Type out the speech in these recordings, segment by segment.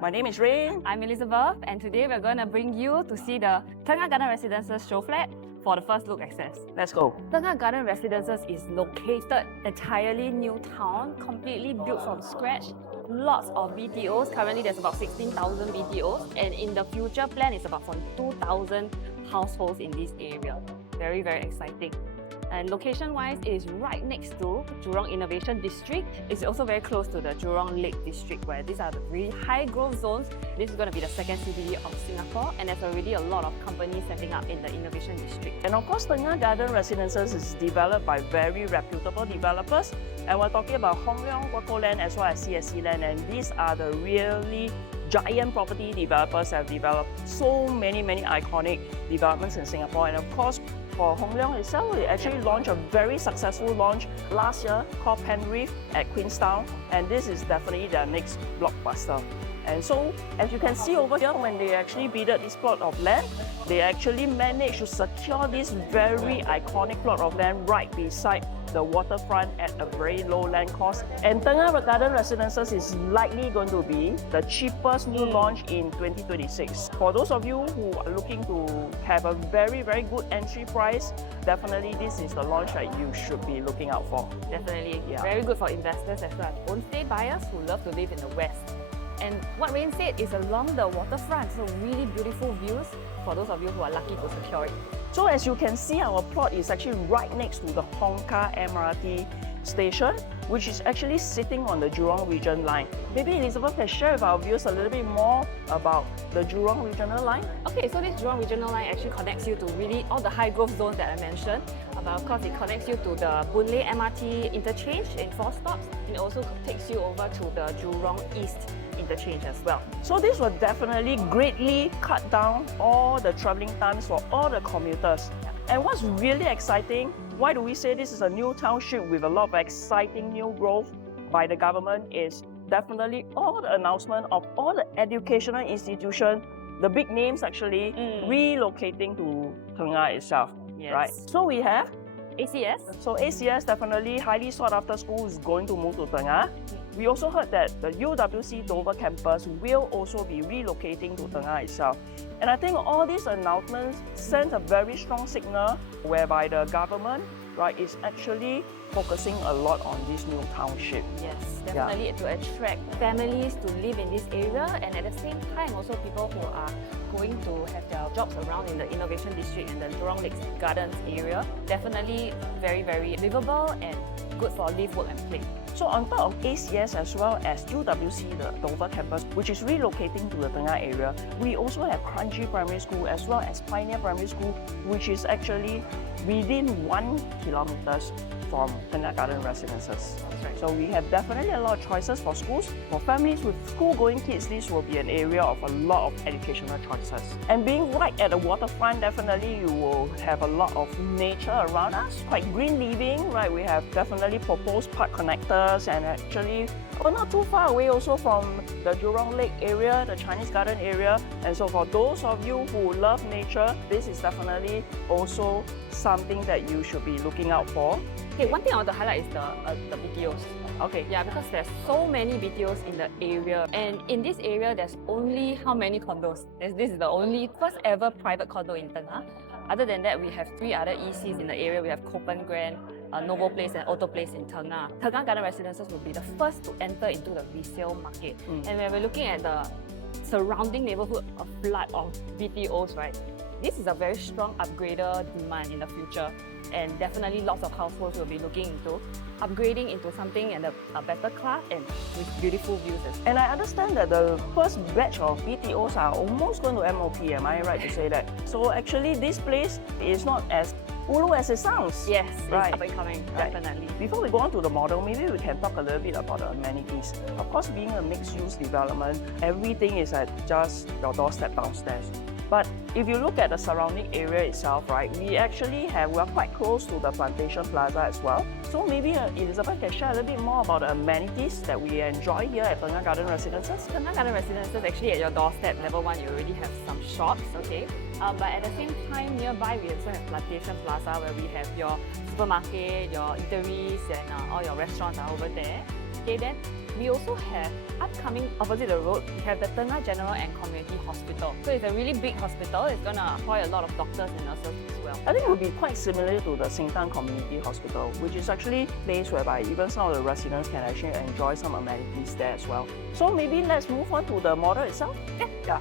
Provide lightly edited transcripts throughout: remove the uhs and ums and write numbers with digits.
My name is Rayne. I'm Elizabeth, and today we're going to bring you to see the Tengah Garden Residences Showflat for the first look access. Let's go. Tengah Garden Residences is located entirely new town, completely built from scratch. Lots of BTOs. Currently, there's about 16,000 BTOs, and in the future plan is about 2,000 households in this area. Very, very exciting. And location-wise, it is right next to Jurong Innovation District. It's also very close to the Jurong Lake District, where these are the really high growth zones. This is going to be the second CBD of Singapore, and there's already a lot of companies setting up in the Innovation District. And of course, Tengah Garden Residences is developed by very reputable developers. And we're talking about Hong Leong, Guaco Land, as well as CSC Land. And these are the really giant property developers that have developed so many iconic developments in Singapore. And of course, for Hong Leong itself, we actually launched a very successful launch last year called Penreef at Queenstown, and this is definitely their next blockbuster. And so, as you can see over here, when they actually bidded this plot of land, they actually managed to secure this very iconic plot of land right beside the waterfront at a very low land cost. And Tengah Garden Residences is likely going to be the cheapest new launch in 2026. For those of you who are looking to have a very good entry price, definitely this is the launch that you should be looking out for. Definitely. Very good for investors as well as homestay buyers who love to live in the West. And what Rayne said is along the waterfront, so really beautiful views for those of you who are lucky to secure it. So as you can see, our plot is actually right next to the Hong Kah MRT station, which is actually sitting on the Jurong Region Line. Maybe Elizabeth can share with our viewers a little bit more about the Jurong Regional Line. Okay, so this Jurong Regional Line actually connects you to really all the high growth zones that I mentioned. But of course, it connects you to the Boon Lay MRT interchange in 4 stops. It also takes you over to the Jurong East interchange as well. So this will definitely greatly cut down all the travelling times for all the commuters. And what's really exciting, why do we say this is a new township with a lot of exciting new growth by the government, is definitely all the announcement of all the educational institutions, the big names actually relocating to Tengah itself. Yes. Right? So we have ACS. So ACS, definitely highly sought after school, is going to move to Tengah. We also heard that the UWC Dover campus will also be relocating to Tengah itself. And I think all these announcements send a very strong signal whereby the government, right, is actually focusing a lot on this new township. Yes, definitely to attract families to live in this area, and at the same time also people who are going to have their jobs around in the Innovation District and the Jurong Lake Gardens area. Definitely very livable and good for live, work and play. So on top of ACS as well as UWC, the Dover campus, which is relocating to the Tengah area, we also have Kranji Primary School as well as Pioneer Primary School, which is actually within 1 kilometers from Tengah Garden Residences. That's right. So we have definitely a lot of choices for schools. For families with school-going kids, this will be an area of a lot of educational choices. And being right at the waterfront, definitely you will have a lot of nature around us. Quite green living, right? We have definitely proposed park connectors, and actually not too far away also from the Jurong Lake area, the Chinese Garden area. And so for those of you who love nature, this is definitely also something that you should be looking out for. Okay, one thing I want to highlight is the BTOs. Okay. Yeah, because there's so many BTOs in the area, and in this area there's only how many condos? This is the only first ever private condo in Tengah. Other than that, we have 3 other ECs in the area. We have Copen Grand, Novo Place and Auto Place in Tengah. Tengah Garden Residences will be the first to enter into the resale market. And when we're looking at the surrounding neighborhood, a flood of BTOs, right? This is a very strong upgrader demand in the future, and definitely lots of households will be looking into upgrading into something in a better class and with beautiful views as well. And I understand that the first batch of BTOs are almost going to MOP, am I right to say that? So actually this place is not as ulu as it sounds. Yes, right. It's up and coming, definitely. Before we go on to the model, maybe we can talk a little bit about the amenities. Of course, being a mixed-use development, everything is at just your doorstep downstairs. But if you look at the surrounding area itself, right, we are quite close to the Plantation Plaza as well. So maybe Elizabeth can share a little bit more about the amenities that we enjoy here at Tengah Garden Residences. Tengah Garden Residences, actually at your doorstep, level 1, you already have some shops, okay? But at the same time, nearby we also have Plantation Plaza, where we have your supermarket, your eateries, and all your restaurants are over there. Okay, then We also have upcoming opposite the road, we have the Tengah General and Community Hospital. So it's a really big hospital. It's going to employ a lot of doctors and nurses as well. I think it would be quite similar to the Sengkang Community Hospital, which is actually a place whereby even some of the residents can actually enjoy some amenities there as well. So maybe let's move on to the model itself. Yeah.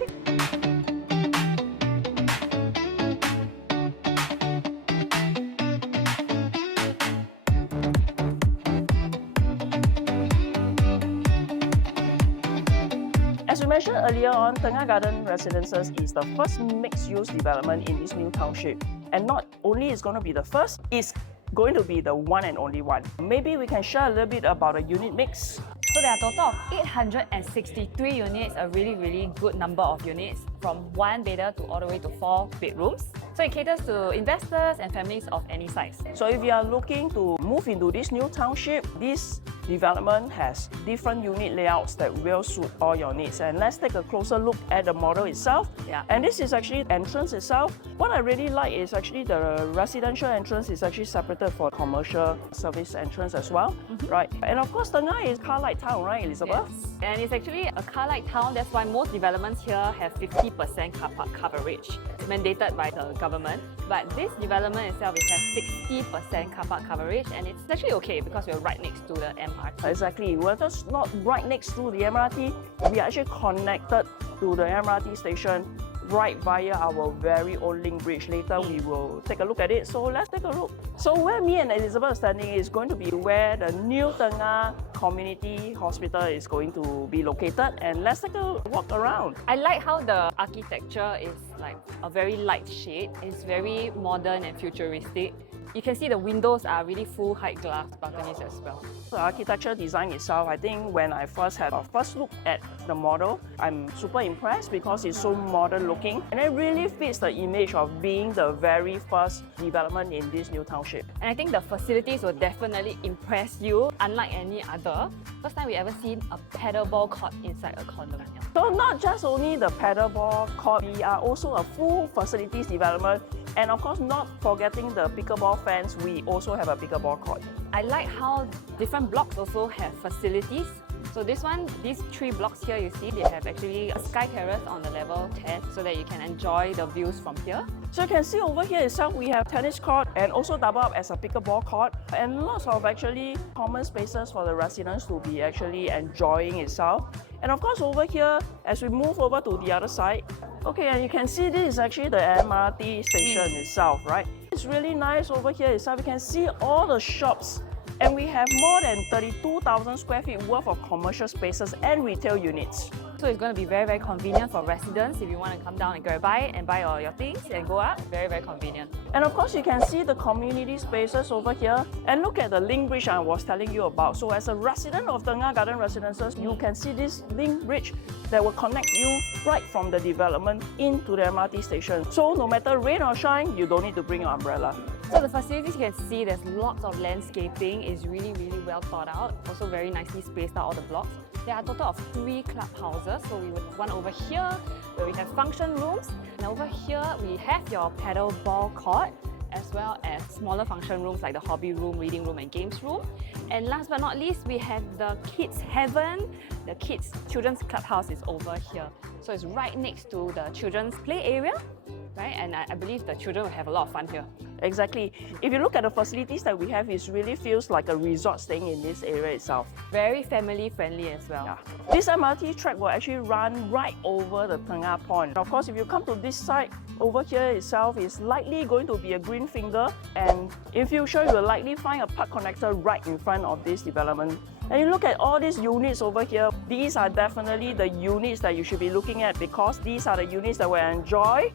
As we mentioned earlier on, Tengah Garden Residences is the first mixed-use development in this new township. And not only is going to be the first, it's going to be the one and only one. Maybe we can share a little bit about the unit mix. So there are a total of 863 units, a really good number of units, from 1 bedder to all the way to 4 bedrooms. So it caters to investors and families of any size. So if you are looking to move into this new township, this development has different unit layouts that will suit all your needs. And let's take a closer look at the model itself. Yeah. And this is actually the entrance itself. What I really like is actually the residential entrance is actually separated for commercial service entrance as well, right? And of course, Tengah is car light town, right, Elizabeth? Yes. And it's actually a car light town. That's why most developments here have 50% car park coverage, mandated by the government. But this development itself, it has 60% car park coverage, and it's actually okay because we're right next to the MRT. Exactly. We're just not right next to the MRT. We are actually connected to the MRT station right via our very own link bridge. Later we will take a look at it. So let's take a look. So where me and Elizabeth are standing is going to be where the new Tengah Community Hospital is going to be located, and let's take a walk around. I like how the architecture is like a very light shade. It's very modern and futuristic. You can see the windows are really full height glass balconies as well. The architecture design itself, I think when I first had a first look at the model, I'm super impressed because it's so modern looking and it really fits the image of being the very first development in this new township. And I think the facilities will definitely impress you, unlike any other. First time we ever seen a paddleball court inside a condominium. So not just only the paddleball court, we are also a full facilities development, and of course not forgetting the pickleball fans, we also have a pickleball court. I like how different blocks also have facilities. So this one, these 3 blocks here you see, they have actually a sky terrace on the level 10 so that you can enjoy the views from here. So you can see over here itself, we have tennis court and also double up as a pickleball court, and lots of actually common spaces for the residents to be actually enjoying itself. And of course over here, as we move over to the other side, okay, and you can see this is actually the MRT station itself, right? It's really nice over here itself. You can see all the shops, and we have more than 32,000 square feet worth of commercial spaces and retail units. So it's going to be very convenient for residents if you want to come down and grab a bite and buy all your things and go up. Very convenient. And of course, you can see the community spaces over here. And look at the link bridge I was telling you about. So as a resident of Tengah Garden Residences, you can see this link bridge that will connect you right from the development into the MRT station. So no matter rain or shine, you don't need to bring your umbrella. So the facilities you can see, there's lots of landscaping. It's really well thought out. Also very nicely spaced out all the blocks. There are a total of 3 clubhouses. So we would one over here where we have function rooms, and over here we have your paddle ball court, as well as smaller function rooms like the hobby room, reading room and games room. And last but not least, we have the kids heaven. The children's clubhouse is over here. So it's right next to the children's play area, right? And I believe the children will have a lot of fun here. Exactly. If you look at the facilities that we have, it really feels like a resort staying in this area itself. Very family friendly as well. Yeah. This MRT track will actually run right over the Tengah Pond. Of course, if you come to this side, over here itself is likely going to be a green finger, and in future you will likely find a park connector right in front of this development. And you look at all these units over here, these are definitely the units that you should be looking at because these are the units that will enjoy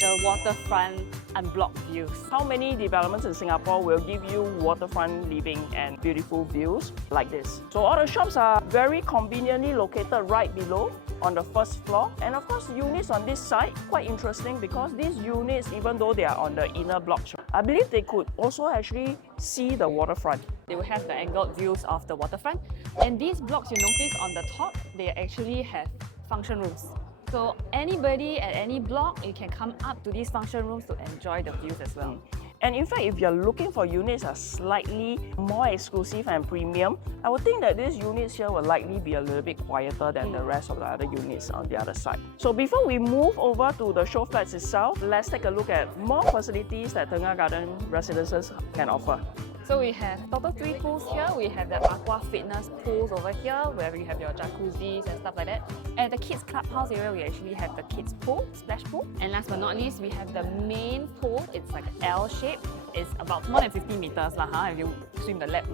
the waterfront unblocked views. How many developments in Singapore will give you waterfront living and beautiful views like this? So all the shops are very conveniently located right below on the first floor. And of course, units on this side, quite interesting because these units, even though they are on the inner blocks, I believe they could also actually see the waterfront. They will have the angled views of the waterfront. And these blocks, you notice on the top, they actually have function rooms. So anybody at any block, you can come up to these function rooms to enjoy the views as well. And in fact, if you're looking for units that are slightly more exclusive and premium, I would think that these units here will likely be a little bit quieter than the rest of the other units on the other side. So before we move over to the show flats itself, let's take a look at more facilities that Tengah Garden residences can offer. So we have total 3 pools here. We have the aqua fitness pools over here where you have your jacuzzis and stuff like that. At the kids clubhouse area, we actually have the kids pool, splash pool. And last but not least, we have the main pool. It's like an L shape. It's about more than 50 meters if you swim the lap.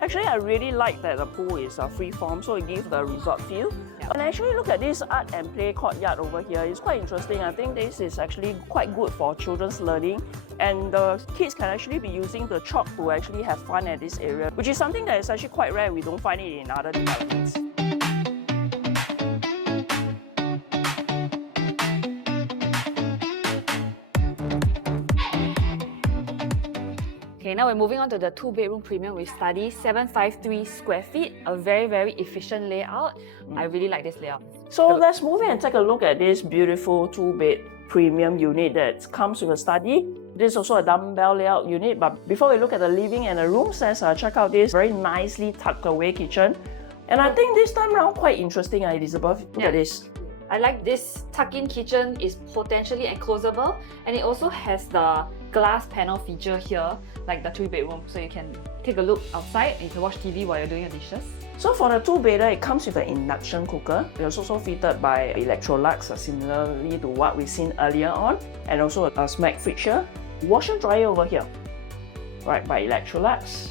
Actually, I really like that the pool is free form, so it gives the resort feel. Yeah. And actually look at this art and play courtyard over here. It's quite interesting. I think this is actually quite good for children's learning. And the kids can actually be using the chalk to actually have fun at this area, which is something that is actually quite rare. We don't find it in other developments. Okay, now we're moving on to the 2-bedroom premium with study, 753 square feet, a very, very efficient layout. I really like this layout. So let's move in and take a look at this beautiful 2-bed premium unit that comes with a study. This is also a dumbbell layout unit, but before we look at the living and the rooms, let's check out this very nicely tucked away kitchen. And I think this time around quite interesting, Elizabeth. Look at this. I like this tuck-in kitchen is potentially enclosable, and it also has the glass panel feature here, like the 3-bedroom, so you can take a look outside and you can watch TV while you're doing your dishes. So for the 2-bedder, it comes with an induction cooker. It's also fitted by Electrolux, similarly to what we've seen earlier on, and also a smart fridge here. Washer dryer over here, right, by Electrolux.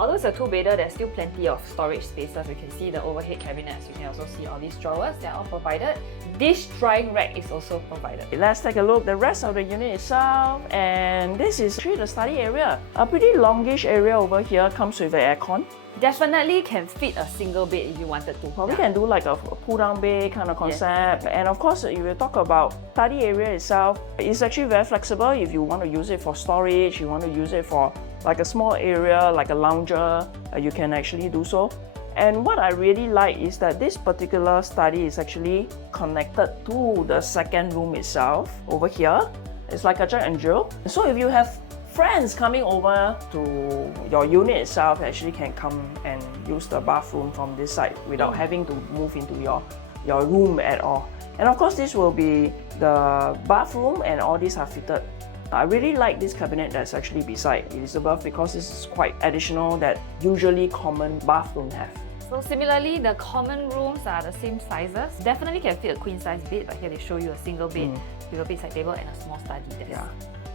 Although it's a 2-bedder, there's still plenty of storage spaces. You can see the overhead cabinets. You can also see all these drawers. They're all provided. Dish drying rack is also provided. Let's take a look at the rest of the unit itself. And this is actually the study area. A pretty longish area over here, comes with an aircon. Definitely can fit a single bed if you wanted to. Well, we can do like a pull-down bed kind of concept. Yeah. And of course, if you talk about study area itself, it's actually very flexible. If you want to use it for storage, you want to use it for like a small area, like a lounger, you can actually do so. And what I really like is that this particular study is actually connected to the second room itself over here. It's like a Jack and Jill. So if you have friends coming over to your unit itself, actually can come and use the bathroom from this side without having to move into your room at all. And of course, this will be the bathroom and all these are fitted. I really like this cabinet that's actually beside Elizabeth because this is quite additional that usually common bathroom have. So similarly, the common rooms are the same sizes. Definitely can fit a queen size bed, but here they show you a single bed with a bedside table and a small study desk. Yeah.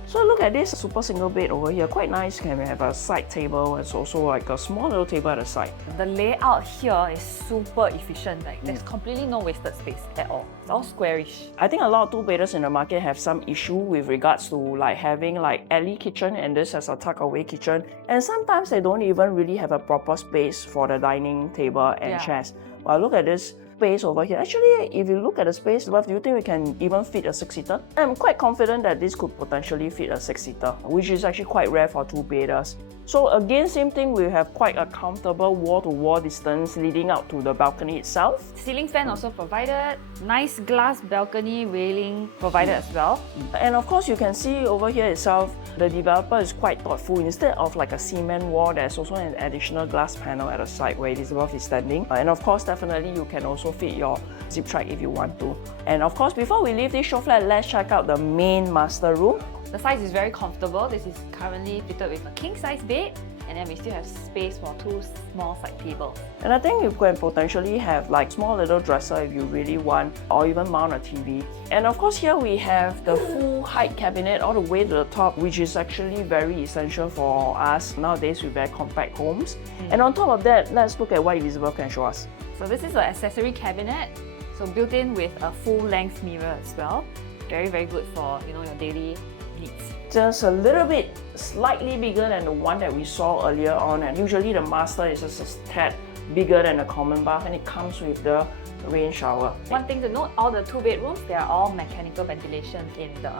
So look at this super single bed over here, quite nice. Can have a side table. It's also like a small little table at the side. The layout here is super efficient. Like there's completely no wasted space at all. It's all squarish. I think a lot of 2-bedders in the market have some issue with regards to like having like alley kitchen and this as a tuck away kitchen. And sometimes they don't even really have a proper space for the dining table and chairs. Well, look at this space over here. Actually, if you look at the space, do you think we can even fit a 6-seater? I'm quite confident that this could potentially fit a 6-seater, which is actually quite rare for 2-bedders. So again, same thing, we have quite a comfortable wall-to-wall distance leading out to the balcony itself. Ceiling fan also provided. Nice glass balcony railing provided as well. And of course, you can see over here itself, the developer is quite thoughtful. Instead of like a cement wall, there's also an additional glass panel at the side where Elizabeth is standing. And of course, definitely you can also fit your zip track if you want to. And of course, before we leave this show flat, let's check out the main master room. The size is very comfortable. This is currently fitted with a king-size bed, and then we still have space for 2 small side tables. And I think you can potentially have like small little dresser if you really want, or even mount a TV. And of course here we have the full height cabinet all the way to the top, which is actually very essential for us nowadays with very compact homes. And on top of that, let's look at what Elizabeth can show us. So this is an accessory cabinet, so built in with a full-length mirror as well. Very, very good for your daily needs. Just a little bit slightly bigger than the one that we saw earlier on, and usually the master is just a tad bigger than the common bath, and it comes with the rain shower. One thing to note, all the 2 bedrooms, they are all mechanical ventilation in the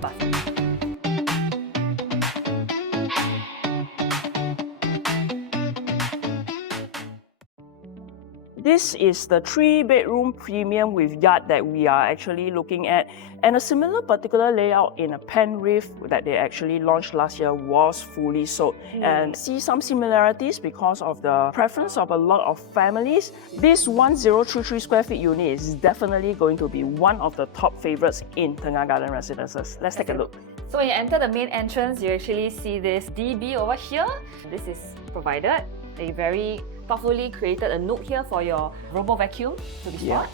bathroom. This is the 3-bedroom premium with yard that we are actually looking at, and a similar particular layout in a Penrith that they actually launched last year was fully sold. And see some similarities because of the preference of a lot of families. This 1033 square feet unit is definitely going to be one of the top favorites in Tengah Garden Residences. Let's take a look. So when you enter the main entrance, you actually see this DB over here. This is provided. They very thoughtfully created a nook here for your robo vacuum to be stored.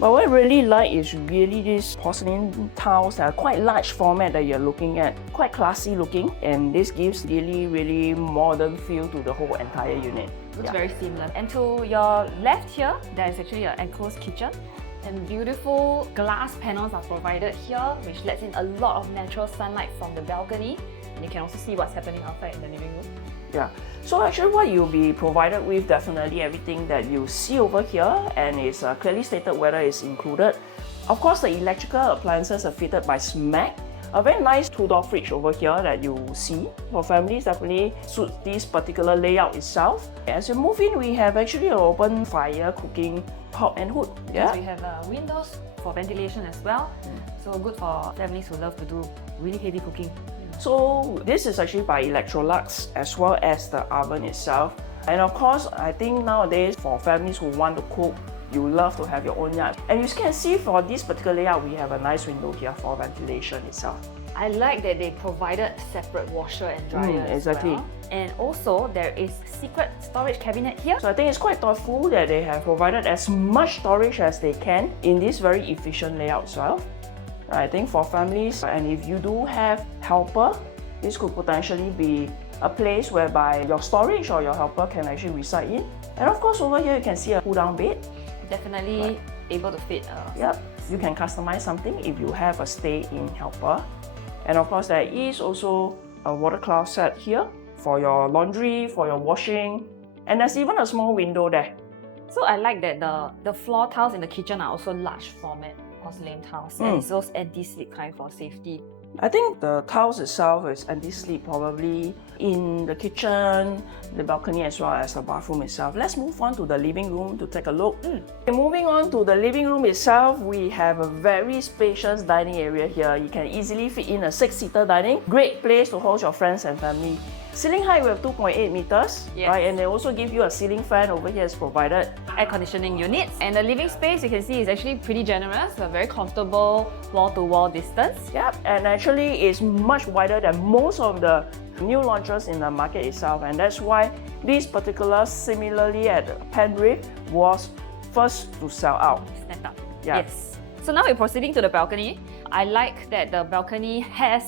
But what I really like is really these porcelain tiles that are quite large format that you're looking at. Quite classy looking, and this gives really modern feel to the whole entire unit. Looks very seamless. And to your left here, there is actually an enclosed kitchen. And beautiful glass panels are provided here, which lets in a lot of natural sunlight from the balcony. And you can also see what's happening outside in the living room. Yeah, so actually what you'll be provided with, definitely everything that you see over here, and it's clearly stated whether it's included. Of course, the electrical appliances are fitted by SMAC. A very nice 2-door fridge over here that you see. For families, definitely suits this particular layout itself. As you move in, we have actually an open fire cooking hob and hood. Yes, we have windows for ventilation as well. So good for families who love to do really heavy cooking. So this is actually by Electrolux as well as the oven itself. And of course, I think nowadays for families who want to cook, you love to have your own yard. And you can see for this particular layout, we have a nice window here for ventilation itself. I like that they provided separate washer and dryer exactly. as well. And also there is secret storage cabinet here. So I think it's quite thoughtful that they have provided as much storage as they can in this very efficient layout as well. I think for families, and if you do have helper, this could potentially be a place whereby your storage or your helper can actually reside in. And of course over here you can see a pull-down bed. Definitely able to fit. Yep, you can customize something if you have a stay-in helper. And of course there is also a water closet here for your laundry, for your washing. And there's even a small window there. So I like that the floor tiles in the kitchen are also large format porcelain tiles, and it's those anti-slip kind for safety. I think the tiles itself is anti-slip probably in the kitchen, the balcony as well as the bathroom itself. Let's move on to the living room to take a look. Moving on to the living room itself, we have a very spacious dining area here. You can easily fit in a 6-seater dining. Great place to host your friends and family. Ceiling height, we have 2.8 meters, right? And they also give you a ceiling fan over here is provided. Air conditioning units. And the living space, you can see, is actually pretty generous. A very comfortable wall-to-wall distance. Yep, and actually it's much wider than most of the new launches in the market itself. And that's why this particular, similarly at Penrith, was first to sell out. Stand up. Yeah. Yes. So now we're proceeding to the balcony. I like that the balcony has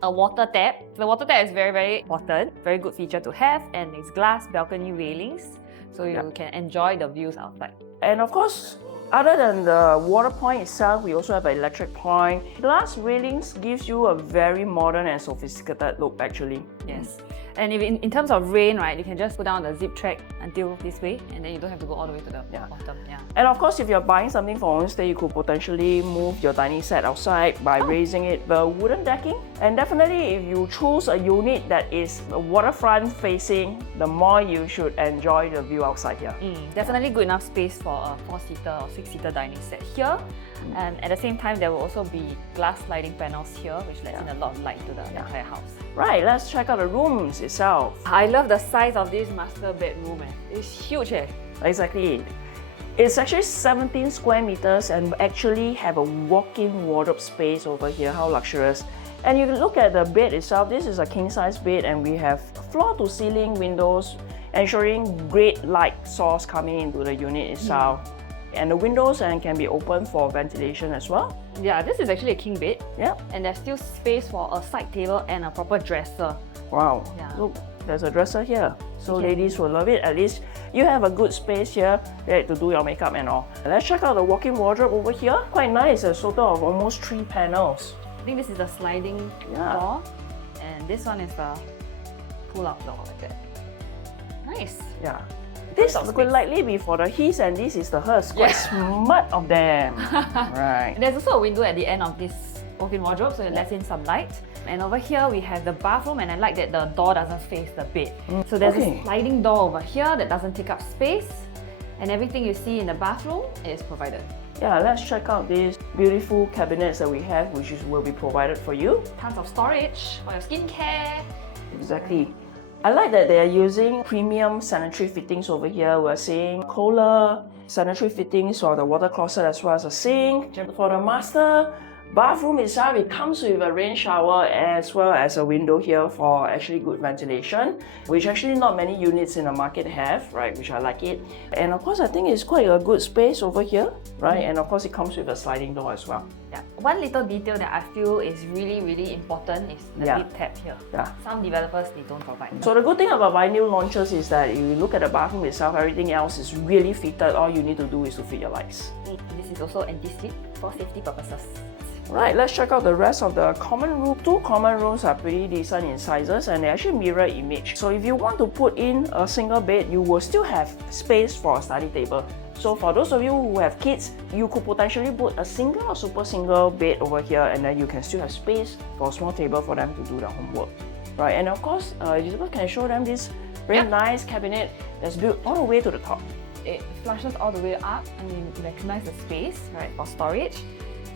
a water tap. The water tap is very important, very good feature to have, and it's glass balcony railings, so you can enjoy the views outside. And of course, other than the water point itself, we also have an electric point. Glass railings gives you a very modern and sophisticated look actually. Yes. And if in terms of rain, right, you can just put down the zip track until this way, and then you don't have to go all the way to the bottom. Yeah. And of course, if you're buying something for home stay, you could potentially move your dining set outside by raising it the wooden decking. And definitely, if you choose a unit that is waterfront facing, the more you should enjoy the view outside here. Definitely good enough space for a 4-seater or 6-seater dining set here. And at the same time, there will also be glass sliding panels here, which lets in a lot of light to the entire house. Right, let's check out the rooms itself. I love the size of this master bedroom. It's huge. Exactly. It's actually 17 square meters and actually have a walk-in wardrobe space over here. How luxurious. And you can look at the bed itself. This is a king-size bed and we have floor-to-ceiling windows ensuring great light source coming into the unit itself. And the windows can be opened for ventilation as well. Yeah, this is actually a king bed. Yeah. And there's still space for a side table and a proper dresser. Wow. Yeah. Look, there's a dresser here. So ladies will love it. At least you have a good space here to do your makeup and all. Let's check out the walk-in wardrobe over here. Quite nice, a total of almost 3 panels. I think this is a sliding door. And this one is a pull-out door like that. Nice. Yeah. This could likely be for the his and this is the hers. Quite smart of them. Right. There's also a window at the end of this walk-in wardrobe, so it lets in some light. And over here we have the bathroom, and I like that the door doesn't face the bed. So there's a sliding door over here that doesn't take up space. And everything you see in the bathroom is provided. Yeah, let's check out these beautiful cabinets that we have, which will be provided for you. Tons of storage for your skincare. Exactly. I like that they are using premium sanitary fittings over here. We're seeing Kohler sanitary fittings for the water closet as well as a sink. For the master bathroom itself, it comes with a rain shower as well as a window here for actually good ventilation, which actually not many units in the market have, right? Which I like it. And of course, I think it's quite a good space over here, right? And of course, it comes with a sliding door as well. Yeah. One little detail that I feel is really important is the lid tab here. Yeah. Some developers, they don't provide. So the good thing about buying new launches is that if you look at the bathroom itself, everything else is really fitted. All you need to do is to fit your lights. This is also anti-slip for safety purposes. Right, let's check out the rest of the common room. Two common rooms are pretty decent in sizes and they actually mirror image. So if you want to put in a single bed, you will still have space for a study table. So for those of you who have kids, you could potentially put a single or super single bed over here and then you can still have space for a small table for them to do their homework. Right, and of course, Elizabeth can show them this very nice cabinet that's built all the way to the top. It flushes all the way up and you recognize the space, right, for storage.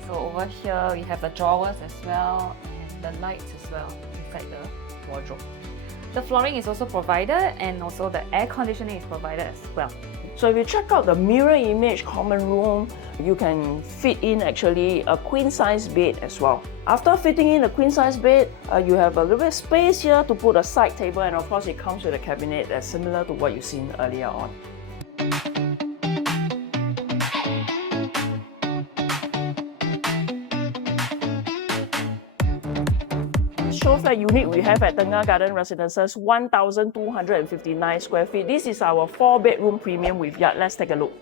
So over here we have the drawers as well and the lights as well inside the wardrobe. The flooring is also provided and also the air conditioning is provided as well. So if you check out the mirror image common room, you can fit in actually a queen size bed as well. After fitting in a queen size bed, you have a little bit of space here to put a side table and of course it comes with a cabinet that's similar to what you've seen earlier on. Showflat unit we have at Tengah Garden Residences, 1,259 square feet. This is our 4-bedroom premium with yard. Let's take a look.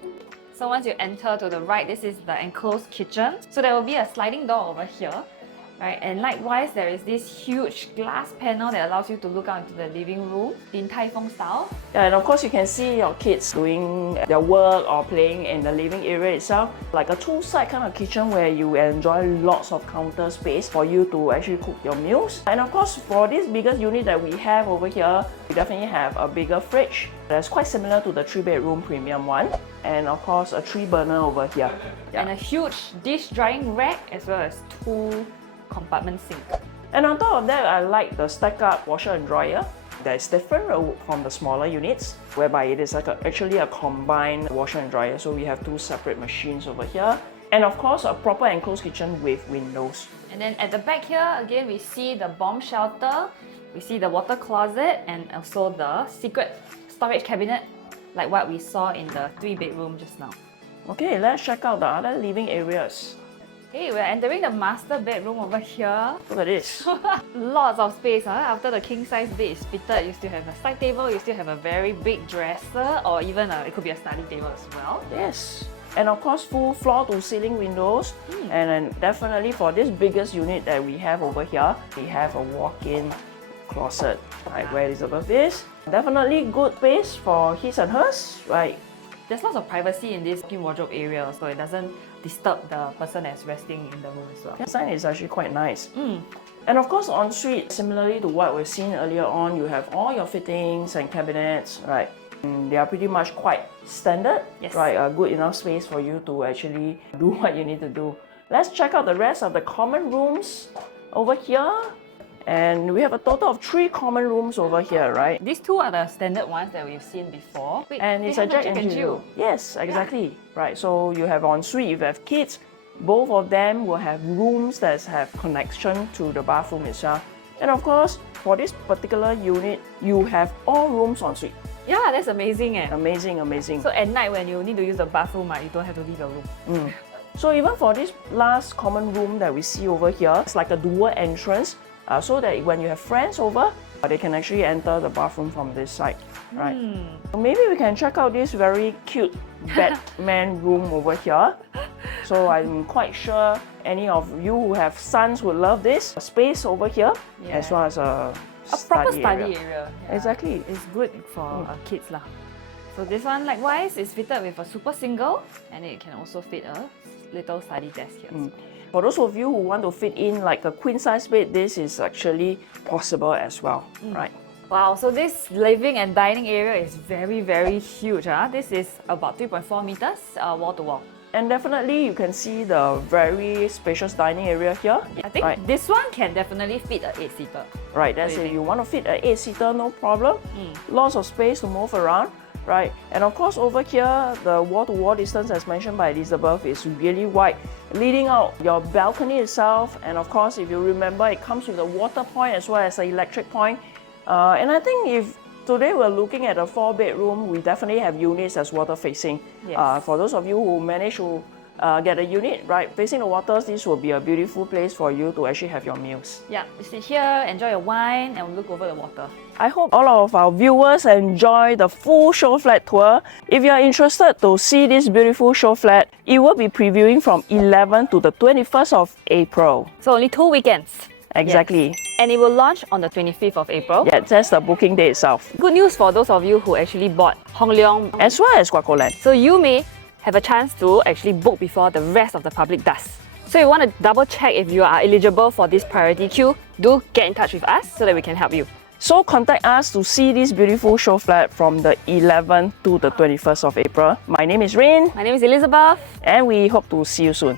So once you enter to the right, this is the enclosed kitchen. So there will be a sliding door over here, right? And likewise, there is this huge glass panel that allows you to look out into the living room, Din Tai Fung style. Yeah, and of course you can see your kids doing their work or playing in the living area itself. Like a two-side kind of kitchen where you enjoy lots of counter space for you to actually cook your meals. And of course, for this biggest unit that we have over here, we definitely have a bigger fridge that's quite similar to the 3-bedroom premium one. And of course, a 3-burner over here. And a huge dish drying rack as well as 2 compartment sink. And on top of that, I like the stack-up washer and dryer. That's different from the smaller units, whereby it is like actually a combined washer and dryer. So we have 2 separate machines over here. And of course, a proper enclosed kitchen with windows. And then at the back here, again, we see the bomb shelter, we see the water closet, and also the secret storage cabinet, like what we saw in the 3-bedroom just now. Okay, let's check out the other living areas. Okay, we're entering the master bedroom over here. Look at this. Lots of space. After the king size bed is fitted, you still have a side table, you still have a very big dresser, or even it could be a study table as well. Yes. And of course, full floor to ceiling windows. And then definitely for this biggest unit that we have over here, we have a walk-in closet, right, where Elizabeth is. Definitely good space for his and hers, right? There's lots of privacy in this wardrobe area, so it doesn't disturb the person that's resting in the room as well. The design is actually quite nice. And of course, en suite, similarly to what we've seen earlier on, you have all your fittings and cabinets, right? And they are pretty much quite standard, right? A good enough space for you to actually do what you need to do. Let's check out the rest of the common rooms over here. And we have a total of 3 common rooms over here, right? These 2 are the standard ones that we've seen before. Wait, and it's a Jack and Jill. Yes, exactly. Right, so you have en suite, if you have kids, both of them will have rooms that have connection to the bathroom itself. And of course, for this particular unit, you have all rooms en suite. Yeah, that's amazing. Amazing, amazing. So at night when you need to use the bathroom, you don't have to leave your room. So even for this last common room that we see over here, it's like a dual entrance. So that when you have friends over, they can actually enter the bathroom from this side, right? So maybe we can check out this very cute Batman room over here. So I'm quite sure any of you who have sons would love this space over here, as well as a proper study area. Yeah. Exactly. It's good for kids lah. So this one likewise is fitted with a super single, and it can also fit a little study desk here. For those of you who want to fit in like a queen size bed, this is actually possible as well, right? Wow, so this living and dining area is very, very huge. This is about 3.4 meters wall to wall. And definitely you can see the very spacious dining area here. I think this one can definitely fit an 8-seater. Right, that's it. You want to fit an 8-seater, no problem. Lots of space to move around. Right, and of course over here, the wall-to-wall distance as mentioned by Elizabeth is really wide, leading out your balcony itself. And of course, if you remember, it comes with a water point as well as an electric point. And I think if today we're looking at a 4-bedroom, we definitely have units as water facing. Yes. For those of you who manage to get a unit right facing the waters, this will be a beautiful place for you to actually have your meals. Yeah, you sit here, enjoy your wine, and look over the water. I hope all of our viewers enjoy the full Showflat tour. If you are interested to see this beautiful Showflat, it will be previewing from 11th to the 21st of April. So only 2 weekends. Exactly. Yes. And it will launch on the 25th of April. Yeah, that's the booking day itself. Good news for those of you who actually bought Hong Leong. As well as Guaco Land. So you may have a chance to actually book before the rest of the public does. So you want to double check if you are eligible for this priority queue, do get in touch with us so that we can help you. So contact us to see this beautiful Showflat from the 11th to the 21st of April. My name is Rayne. My name is Elizabeth. And we hope to see you soon.